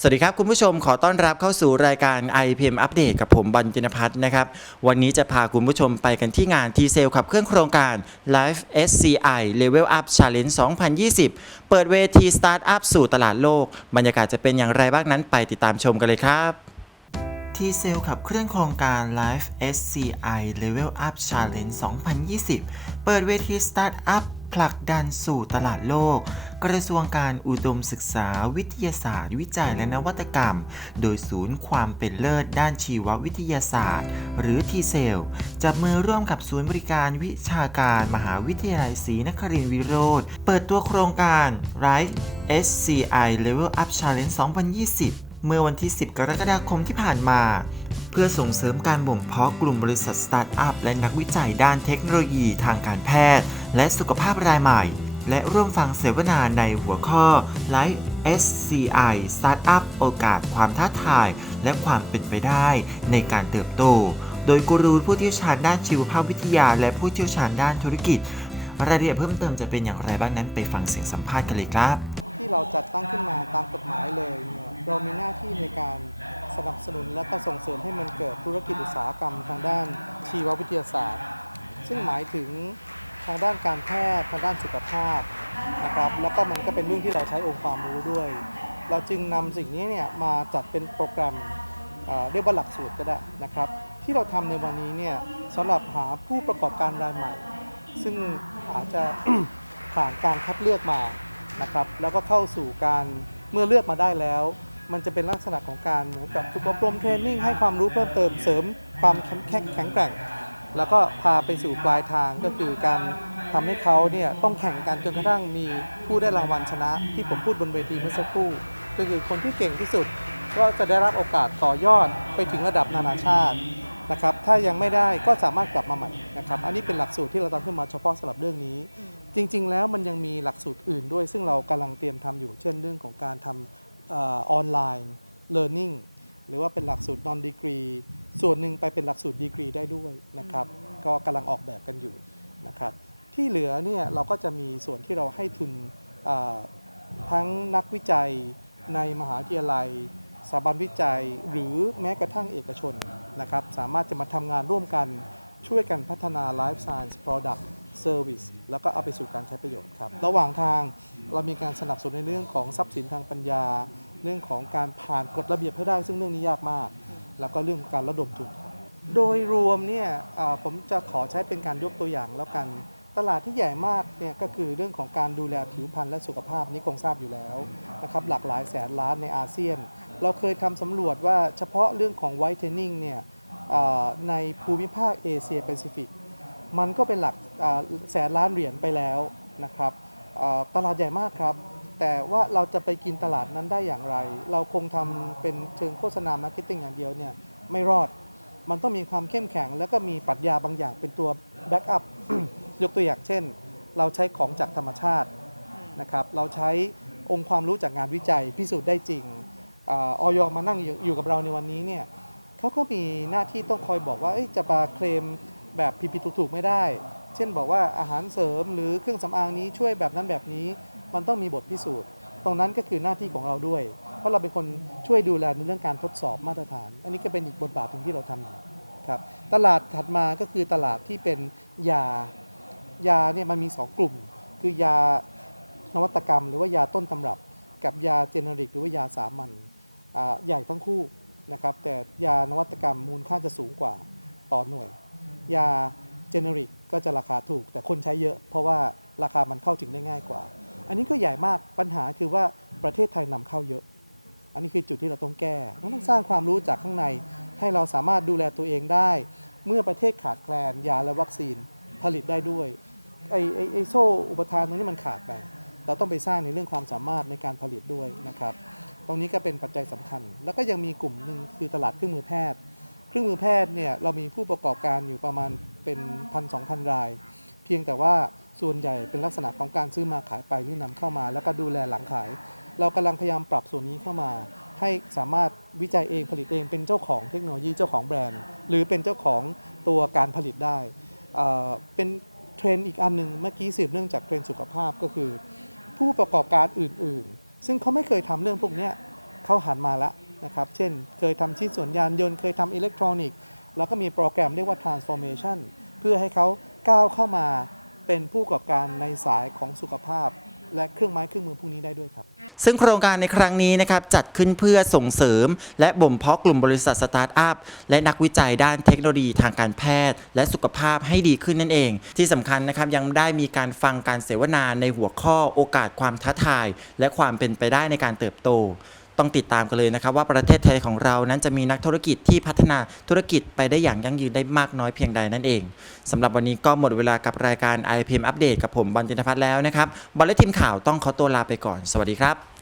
สวัสดีครับ คุณผู้ชมขอต้อนรับเข้าสู่รายการ IPM อัปเดตกับผมบันจินพัฒน์นะครับ วันนี้จะพาคุณผู้ชมไปกันที่งานทีเซลขับเคลื่อนโครงการ Life SCI Level Up Challenge 2020 เปิดเวทีสตาร์ทอัพสู่ตลาดโลก บรรยากาศจะเป็นอย่างไรบ้างนั้นไปติดตามชมกันเลยครับทีเซลขับเคลื่อนโครงการ Life SCI Level Up Challenge 2020 เปิดเวทีสตาร์ทอัพ ผลักดันสู่ตลาดโลก กระทรวงการอุดมศึกษาวิทยาศาสตร์ วิจัยและนวัตกรรม โดยศูนย์ความเป็นเลิศด้านชีววิทยาศาสตร์ หรือทีเซลจับมือร่วมกับศูนย์บริการวิชาการมหาวิทยาลัยศรีนครินทร์วิโรธเปิดตัวโครงการ Life SCI Level Up Challenge 2020เมื่อวันที่ 10 กรกฎาคมที่ผ่านมา เพื่อส่งเสริมการบ่มเพาะกลุ่มบริษัทสตาร์ทอัพและนักวิจัยด้านเทคโนโลยีทางการแพทย์ และสุขภาพรายใหม่ และร่วมฟังเสวนาในหัวข้อ Life SCI Startup โอกาสความท้าทาย และความเป็นไปได้ในการเติบโต โดยกูรูผู้เชี่ยวชาญด้านชีวภาพวิทยา และผู้เชี่ยวชาญด้านธุรกิจ รายละเอียดเพิ่มเติมจะเป็นอย่างไรบ้างนั้นไปฟังเสียงสัมภาษณ์กันเลยครับ ที่เราจัดตั้งขึ้นมาตามกฎหมายเลยเนี่ยเรามีหน้าที่ในการสนับสนุนและก็ส่งเสริมให้มันเกิดธุรกิจอุตสาหกรรมทางด้านชีววิทยาศาสตร์ ซึ่งหมายถึง ทางด้านการแพทย์ทางด้านสุขภาพนะครับแล้วก็มันก็เป็นเรื่องที่เราใช้องค์ความรู้ด้วย เราจึงนำสิ่งนี้เนี่ยมาจัดเป็นโปรแกรมเเรียกว่าหลักสูตรก็ได้นะครับ ที่เราทำในวันนี้เนี่ยสำหรับหาผู้ประกอบการรายใหม่ ซึ่งอาจจะผ่านการคัดเลือกมานะครับแล้วก็เข้าสู่การเมื่อเลือกมาได้แล้ว มันจะเป็นลักษณะของการเหมือนกับฝึกอบรมเทรนนิ่งให้ความรู้เพิ่มเติมเสริมความแข็งแกร่ง แล้วก็พาไปสู่ปลายทางก็คือการ ทำให้เขาเนี่ยต้องแข่งกันจนกระทั่งมีผู้ได้รางวัลชนะ ที่ผมพูดบนเวทีเมื่อสักครู่ ก็คือคนที่เก่งที่สุดก็จะได้รับโอกาสต่อยอดไปถึงระดับนานาชาตินะครับ ถ้ายังไม่ได้ก็สามารถกลับมาใหม่นะครับ อันนี้เป็นหลักสูตรที่เราทำขึ้นมาเฉพาะสำหรับเรื่องนี้ จริง ๆ แล้วมันยังมีหลักสูตรอื่นด้วย ซึ่งเรากำลังเตรียมทำอยู่ เช่นเรื่องของการทำออนไลน์ learning หรือว่าเป็นหลักสูตร non degree ส่วนหนึ่งไปเป็นหลักสูตรดีกรีได้ด้วยนะครับ ก็กำลังออกแบบกันอยู่นะครับ ที่เหลือเนี่ยเราก็จะมีส่วนที่เราให้ทุนทั้งนักวิจัยในมหาวิทยาลัยสถาบันวิจัยหรือแม้กระทั่งเอกชนนะครับ สามารถจะมาทำงานร่วมกันช่วยกันพัฒนา Life Science Product Service แล้วก็เอาไปสู่การใช้ประโยชน์ครับ ระหว่างทางเรามีการสนับสนุนในเรื่องของทรัพย์สินทางปัญญา เรื่องของการผ่านกฎระเบียบให้ได้ ซึ่งเรื่องนี้ยากมาก แล้วก็เรื่องการระดมทุน โดยรวมเนี่ยผมจะขอใช้เป็นการยกตัวอย่างแล้วกัน ตลาดที่ใหญ่มากเนี่ยก็คือเรื่องของการดูแลผิวพรรณและสุขภาพนี่คงทราบอยู่แล้วนะครับหลากหลายแสนล้านในอาเซียน เราเคยทำสำรวจว่าเฉพาะเรื่องของไวท์เทนนิ่งเนี่ยในภูมิภาคเอเชียแปซิฟิกมันก็เป็นหลักแสนล้านเหรียญไปแล้วนะครับตลาดใหญ่มากครับ แต่ว่าเราจะไปกินตลาดนั้นได้อย่างไร เราคงทำเป็นเชิงโฆษณามาร์เก็ตติ้งอย่างเดียวเนี่ยไม่รอดมันต้องมีความเข้มแข็ง แล้วก็มีปรัชญาบางอย่างเป็นตัวแบ็กอัพ ยกตัวอย่างเช่น เราใช้ของจากธรรมชาตินะครับเราใช้องค์ความรู้จากงานวิจัยพิสูจน์ได้จริงอาออยมานั่งอยู่อยู่กับเราในวันนี้เนี่ยเขาก็มีหน้าที่ต้องคอยบอกว่าเอ้ยจะมาเคลมแบบผิดๆถูกๆไม่ได้ เช่นบอกว่าอาหารเสริมหรือเครื่องสำอางนี้ช่วยแบบนั้นแบบนี้ มันต้องมีบทพิสูจน์ ตรงนั้นก็คือหน้าที่ของเราด้วย เพราะเราเป็นคนช่วยดูแลในเรื่องการทดสอบมาตรฐาน อันนี้ก็เป็นอีกบทบาทหนึ่งที่เราทำอยู่ครับ ตลาดถัดมาก็คือตลาดที่เป็นยา ยาเนี่ยมันมี 2 กลุ่ม คือยานวัตกรรม หรือว่ายาต้นตำรับ กับยาเจเนริก หรือว่ายาสามัญใหญ่ทั้งคู่นะครับแต่ยานวัตกรรมมูลค่าจะสูงกว่าต่อหน่วย ยาเจเนริกก็จะราคาถูก แต่คนใช้เยอะ เพราะว่าราคามันเข้าถึงได้ง่ายกว่า อันนี้ก็ใหญ่มากปัญหาคือว่าประเทศไทยนำเข้าเยอะ อันนี้คือจุดที่เราต้องแก้เราต้องสร้างความรู้จากข้างใน ให้เราสามารถดูแลตัวเองได้ เมื่อประเทศขาดแคลนยาและวัคซีนผลิตได้ด้วย ไอ้ไอ้ไอโซ่อุปทานตรงนี้มันขาดไป เราต้องไปสร้างในเรื่องความสามารถในการผลิตด้วยนะครับ ตรงนี้ก็เป็นปัจจัยสำคัญ แล้วก็ยังมีกลุ่มหนึ่งคือตลาดเครื่องมือแพทย์ เครื่องมือแพทย์เนี่ยเรามีผู้ประกอบการอยู่ประมาณเป็นพันสองพันราย เพียงแต่ว่าส่วนใหญ่เป็นลักษณะของการซื้อมาขายไปหรือนำเข้ามา แล้วก็ดูแลหลังขาย เรากำลังพยายามปรับส่วนนี้เข้ามา ให้สามารถวิจัยเองผลิตเองเป็นเจ้าของเทคโนโลยีเจ้าของแบรนด์ หรือเป็นเจ้าของตัวการผลิตได้เป็น เทรนด์อีกอันหนึ่งเมื่อกี้สืบเนื่องจากเทรนด์สุขภาพก็คือ ผู้ประกอบการอื่นๆ ซึ่งเขาไม่เคยทำเรื่องพวกนี้เขาหันมาแล้วนะครับ เช่น เคยทำชิ้นส่วนยานยนต์เคยทำอิเล็กทรอนิกส์แล้วก็มีโปรแกรมเรียกว่า transformation เพื่อให้เขาก้าวเข้ามาเป็นผู้ประกอบการในสายของสุขภาพ และเครื่องไม้เครื่องมือพวกนี้ได้ด้วยครับ ซึ่งโครงการในครั้งนี้นะครับจัดขึ้นเพื่อส่งเสริม และบ่มเพาะกลุ่มบริษัทสตาร์ทอัพและนักวิจัยด้านเทคโนโลยีทางการแพทย์ และสุขภาพให้ดีขึ้นนั่นเอง ที่สำคัญนะครับยังได้มีการฟังการเสวนาในหัวข้อโอกาสความท้าทาย และความเป็นไปได้ในการเติบโต ต้องติดตามกันเลยนะครับว่าประเทศไทยของเรานั้นจะมีนักธุรกิจที่พัฒนาธุรกิจไปได้อย่างยั่งยืนได้มากน้อยเพียงใดนั่นเองสำหรับวันนี้ก็หมดเวลากับรายการ IPM อัปเดตกับผมบอลจินพัฒน์แล้วนะครับบอลและทีมข่าวต้องขอตัวลาไปก่อน สวัสดีครับ